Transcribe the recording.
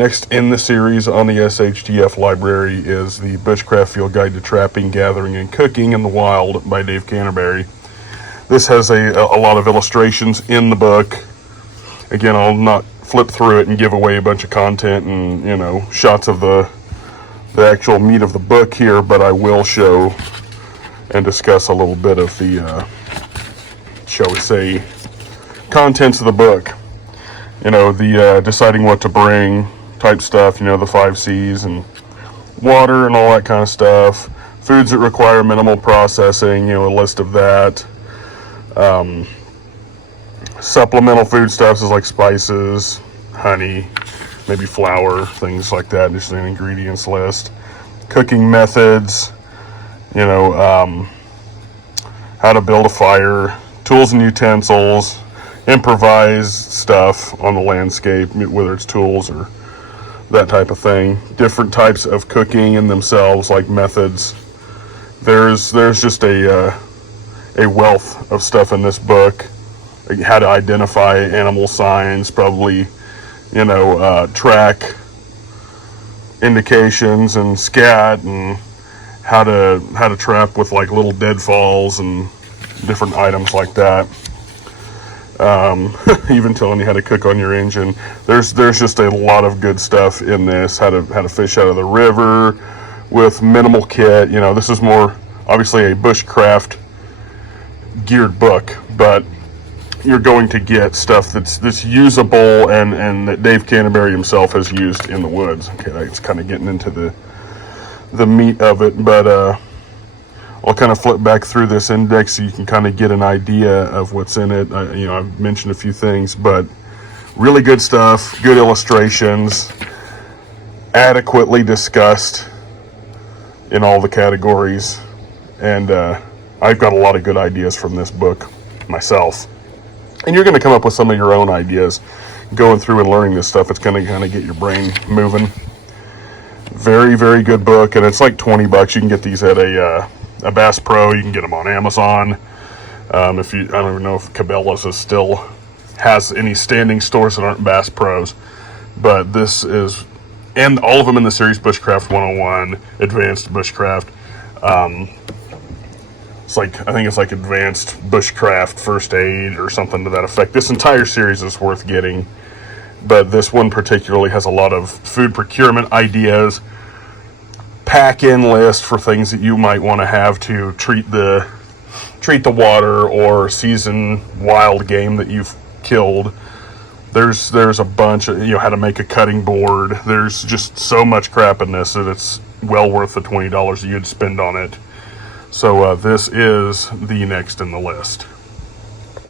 Next in the series on the SHTF library is the Bushcraft Field Guide to Trapping, Gathering, and Cooking in the Wild by Dave Canterbury. This has a lot of illustrations in the book. Again, I'll not flip through it and give away a bunch of content and, you know, shots of the actual meat of the book here, but I will show and discuss a little bit of the, shall we say, contents of the book. You know, the deciding what to bring type stuff, you know, the 5 C's and water and all that kind of stuff. Foods that require minimal processing, you know, a list of that. Supplemental foodstuffs is like spices, honey, maybe flour, things like that, just an ingredients list. Cooking methods, you know, how to build a fire, tools and utensils, improvise stuff on the landscape, whether it's tools or that type of thing. Different types of cooking in themselves, like methods. There's just a wealth of stuff in this book. How to identify animal signs, probably, you know, track indications and scat, and how to trap with like little deadfalls and different items like that. Even telling you how to cook on your engine. There's just a lot of good stuff in this. How to fish out of the river with minimal kit. You know, this is more obviously a bushcraft geared book, but you're going to get stuff that's usable and that Dave Canterbury himself has used in the woods. Okay, that's kind of getting into the meat of it, but I'll kind of flip back through this index so you can kind of get an idea of what's in it. You know, I've mentioned a few things, but really good stuff, good illustrations, adequately discussed in all the categories, and I've got a lot of good ideas from this book myself. And you're going to come up with some of your own ideas going through and learning this stuff. It's going to kind of get your brain moving. Very, very good book, and it's like $20. You can get these at a Bass Pro. You can get them on Amazon. I don't even know if Cabela's still has any standing stores that aren't Bass Pros, but this is, and all of them in the series, Bushcraft 101, Advanced Bushcraft. I think it's like Advanced Bushcraft First Aid or something to that effect. This entire series is worth getting, but this one particularly has a lot of food procurement ideas, pack-in list for things that you might want to have to treat the water or season wild game that you've killed. There's a bunch of, you know, how to make a cutting board. There's just so much crap in this that it's well worth the $20 you'd spend on it. So this is the next in the list.